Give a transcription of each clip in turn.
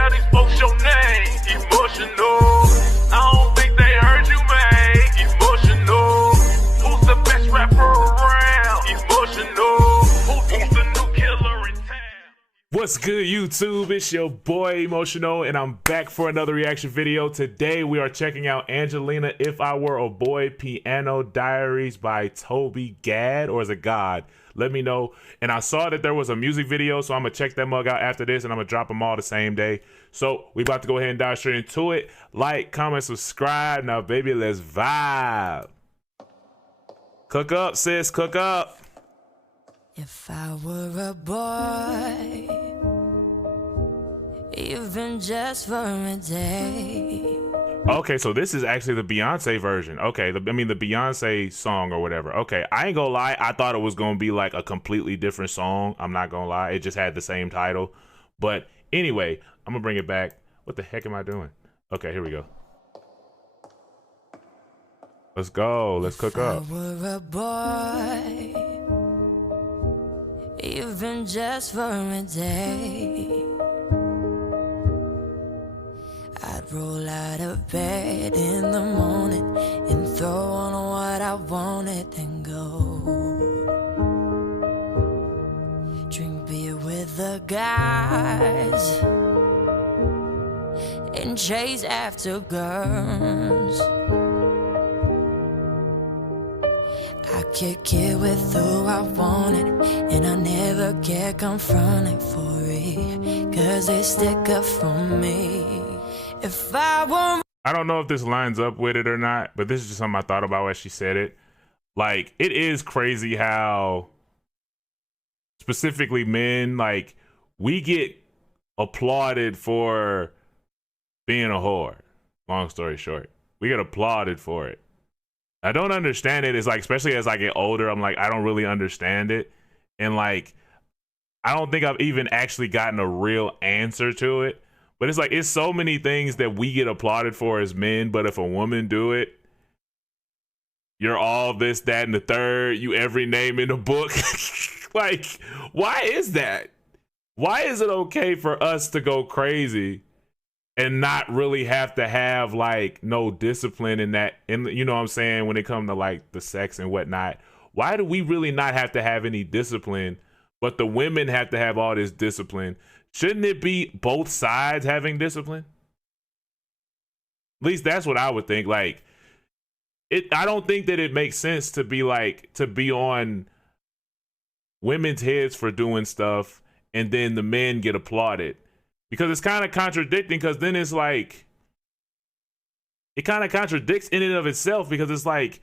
how these folks your name. Emotional. I don't think they heard you, man. Emotional. Who's the best rapper around? Emotional. Who's the new killer in town? What's good, YouTube? It's your boy Emotional, and I'm back for another reaction video. Today we are checking out Angelina, If I Were a Boy, Piano Diaries by Toby Gad, or is it God? Let me know. And I saw that there was a music video, so I'm gonna check that mug out after this, and I'm gonna drop them all the same day. So we about to go ahead and dive straight into it. Like, comment, subscribe. Now, baby, let's vibe. Cook up, sis, cook up. If I were a boy, even just for a day. Okay, so this is actually the Beyonce version. Okay, the Beyonce song or whatever. Okay, I ain't gonna lie, I thought it was gonna be like a completely different song. I'm not gonna lie, it just had the same title. But anyway, I'm gonna bring it back. What the heck am I doing? Okay, here we go. Let's go, let's cook up. If I were a boy, even just for a day, I'd roll out of bed in the morning and throw on what I wanted and go drink beer with the guys and chase after girls. I kick it with who I wanted, and I never get confronted for it, 'cause they stick up for me. If I were... I don't know if this lines up with it or not, but this is just something I thought about as she said it. Like, it is crazy how specifically men, like, we get applauded for being a whore. Long story short, we get applauded for it. I don't understand it. It's like, especially as I get older, I'm like, I don't really understand it. And like, I don't think I've even actually gotten a real answer to it. But it's like, it's so many things that we get applauded for as men, but if a woman do it, you're all this, that, and the third, you every name in the book. Like, why is that? Why is it okay for us to go crazy and not really have to have like no discipline in that? And you know what I'm saying? When it comes to like the sex and whatnot, why do we really not have to have any discipline, but the women have to have all this discipline? Shouldn't it be both sides having discipline? At least that's what I would think. Like, I don't think that it makes sense to be like, to be on women's heads for doing stuff and then the men get applauded, because it's kind of contradicting, because then it's like, it kind of contradicts in and of itself, because it's like,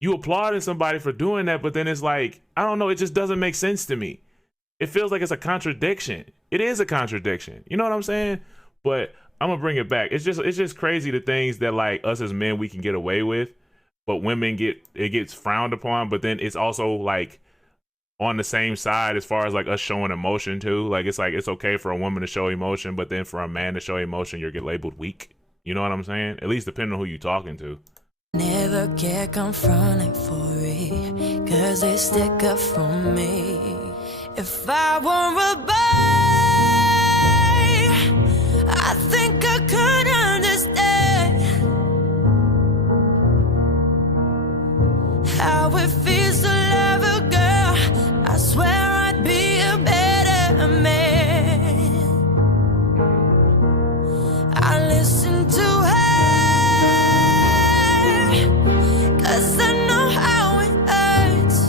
you applauding somebody for doing that, but then it's like, I don't know, it just doesn't make sense to me. It feels like it's a contradiction. It is a contradiction. You know what I'm saying? But I'm gonna bring it back. It's just crazy, the things that like us as men we can get away with, but women it gets frowned upon. But then it's also like on the same side as far as like us showing emotion too. Like it's okay for a woman to show emotion, but then for a man to show emotion, you get labeled weak. You know what I'm saying? At least depending on who you're talking to. Never get confronted for it, 'cause they stick up for me. If I were a boy, I think I could understand how it feels to love a girl. I swear I'd be a better man. I listen to her, 'cause I know how it hurts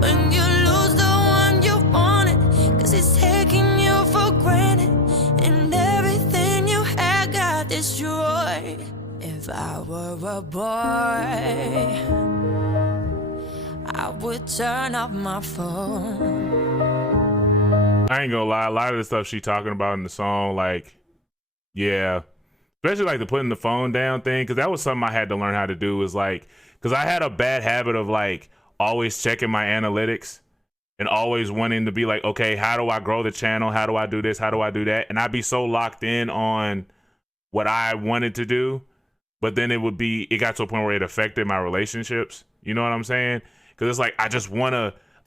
when you lose the one you wanted, 'cause it's taking you for granted, and everything you had got destroyed. If I were a boy, I would turn off my phone. I ain't gonna lie, a lot of the stuff she talking about in the song, like, yeah, especially like the putting the phone down thing, because that was something I had to learn how to do, is like, because I had a bad habit of like always checking my analytics and always wanting to be like, okay, how do I grow the channel? How do I do this? How do I do that? And I'd be so locked in on what I wanted to do, but then it got to a point where it affected my relationships. You know what I'm saying? Because it's like, I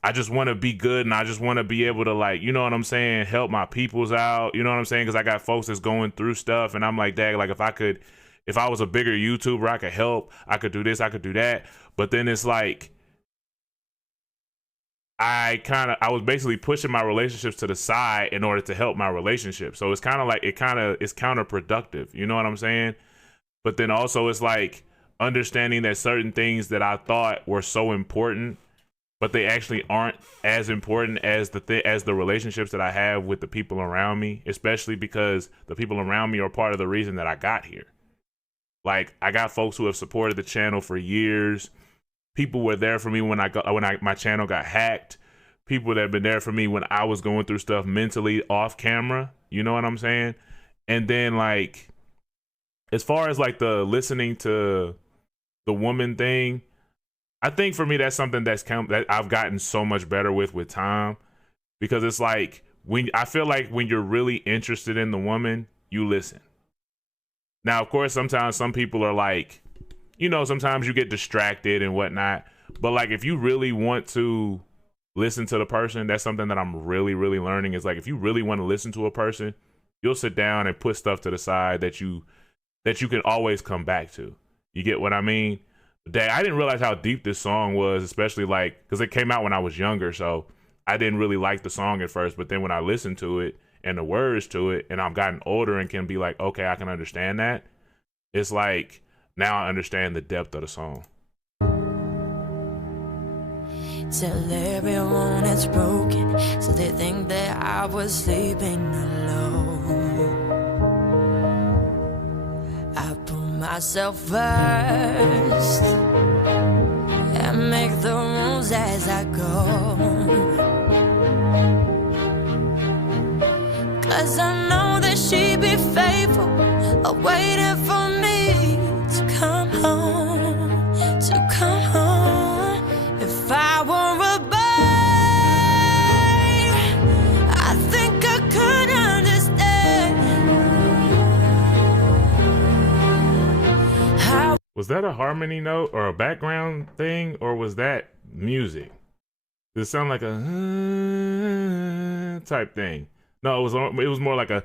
I just want to be good, and I just want to be able to, like, you know what I'm saying, help my peoples out, you know what I'm saying, because I got folks that's going through stuff, and I'm like, dang, like, if I was a bigger YouTuber, I could help, I could do this, I could do that. But then it's like, I was basically pushing my relationships to the side in order to help my relationship. So it's kind of like, it's counterproductive, you know what I'm saying? But then also it's like understanding that certain things that I thought were so important, but they actually aren't as important as the relationships that I have with the people around me, especially because the people around me are part of the reason that I got here. Like, I got folks who have supported the channel for years. People were there for me when my channel got hacked. People that have been there for me when I was going through stuff mentally off camera. You know what I'm saying? And then, like, as far as like the listening to the woman thing, I think for me that's something that I've gotten so much better with time, because it's like, I feel like when you're really interested in the woman, you listen. Now, of course, sometimes some people are like, you know, sometimes you get distracted and whatnot. But like, if you really want to listen to the person, that's something that I'm really, really learning, is like, if you really want to listen to a person, you'll sit down and put stuff to the side that you can always come back to. You get what I mean? Dang, I didn't realize how deep this song was, especially like, because it came out when I was younger, so I didn't really like the song at first. But then when I listened to it and the words to it, and I've gotten older and can be like, okay, I can understand that. It's like, now I understand the depth of the song. Tell everyone it's broken, so they think that I was sleeping alone. I put myself first and make the rules as I go. 'Cause I know that she'd be faithful, waiting for me to come home, to come home. If I were a boy, I think I could understand how. Was that a harmony note or a background thing, or was that music? Did it sound like a type thing? No, it was more like a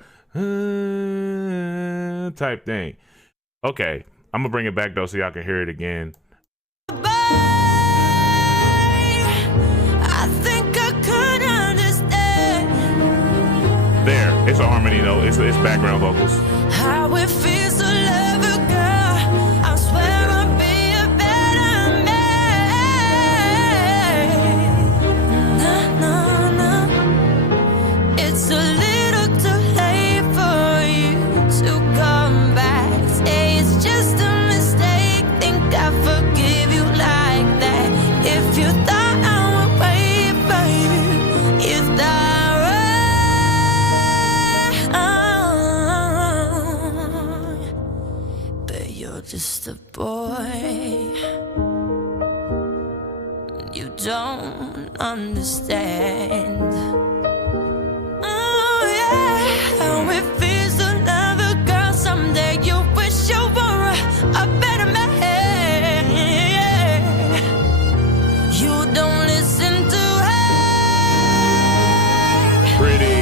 type thing. Okay, I'm gonna bring it back though so y'all can hear it again. I think I could understand. There, it's a harmony though. It's background vocals. How it feels to love a girl. I swear I'll be a better man. No, no, no. It's a little too late for you to come back. Say it's just a mistake. Think I forgive you like that. If you thought I would wait for you, is that wrong? But you're just a boy. You don't understand. Oh yeah, how it feels to love a girl. Someday you wish you were a better man. You don't listen to her. Pretty.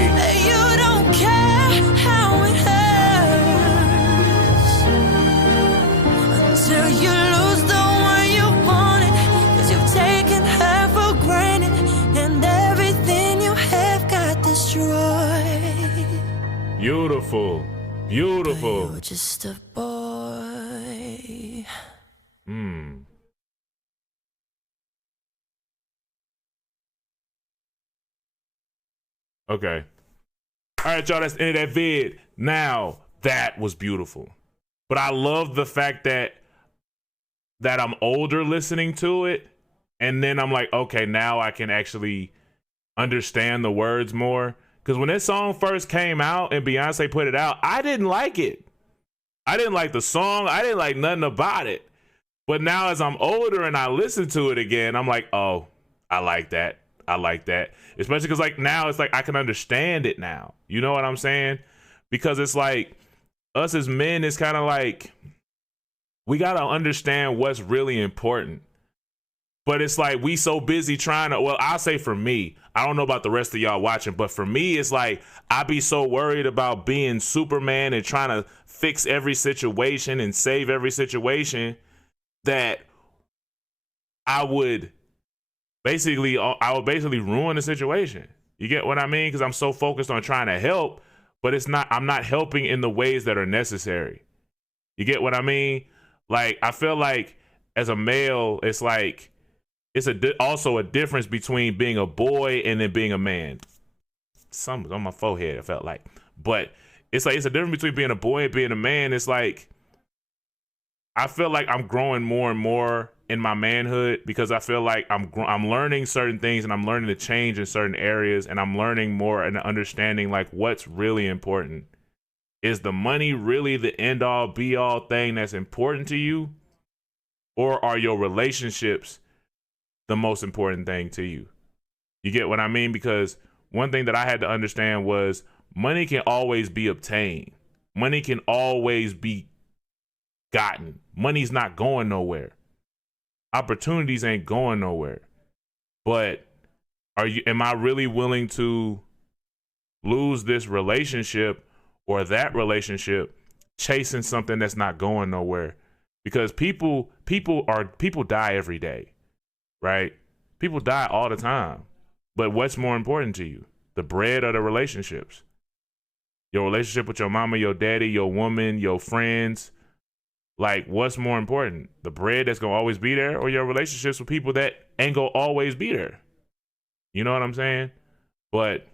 You don't care how it hurts until you lose the one you wanted. 'Cause you've taken her for granted, and everything you have got destroyed. Beautiful. Beautiful. You're just a boy. Okay. All right, y'all, that's the end of that vid. Now, that was beautiful. But I love the fact that I'm older listening to it, and then I'm like, okay, now I can actually understand the words more. Because when this song first came out and Beyonce put it out, I didn't like it. I didn't like the song. I didn't like nothing about it. But now as I'm older and I listen to it again, I'm like, oh, I like that. I like that. Especially because like now it's like I can understand it now. You know what I'm saying? Because it's like us as men, it's kind of like we got to understand what's really important. But it's like we so busy trying to, well, I'll say for me, I don't know about the rest of y'all watching, but for me, it's like I be so worried about being Superman and trying to fix every situation and save every situation that I would basically ruin the situation. You get what I mean? Because I'm so focused on trying to help, but I'm not helping in the ways that are necessary. You get what I mean? Like, I feel like as a male, it's like, it's also a difference between being a boy and then being a man. Some was on my forehead, it felt like. But it's like, it's a difference between being a boy and being a man. It's like, I feel like I'm growing more and more in my manhood because I feel like I'm learning certain things and I'm learning to change in certain areas, and I'm learning more and understanding like what's really important. Is the money really the end all be all thing that's important to you? Or are your relationships the most important thing to you? You get what I mean? Because one thing that I had to understand was money can always be obtained. Money can always be gotten. Money's not going nowhere. Opportunities ain't going nowhere. But am I really willing to lose this relationship or that relationship chasing something that's not going nowhere? Because people die every day, right? People die all the time. But what's more important to you? The bread or the relationships? Your relationship with your mama, your daddy, your woman, your friends. Like, what's more important? The bread that's gonna always be there, or your relationships with people that ain't gonna always be there? You know what I'm saying? But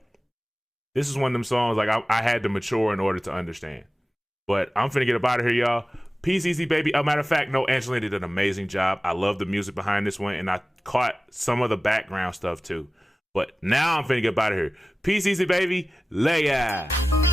this is one of them songs, like, I had to mature in order to understand. But I'm finna get up out of here, y'all. Peace, easy, baby. A matter of fact, no, Angelina did an amazing job. I love the music behind this one, and I caught some of the background stuff, too. But now I'm finna get up out of here. Peace, easy, baby. Leia.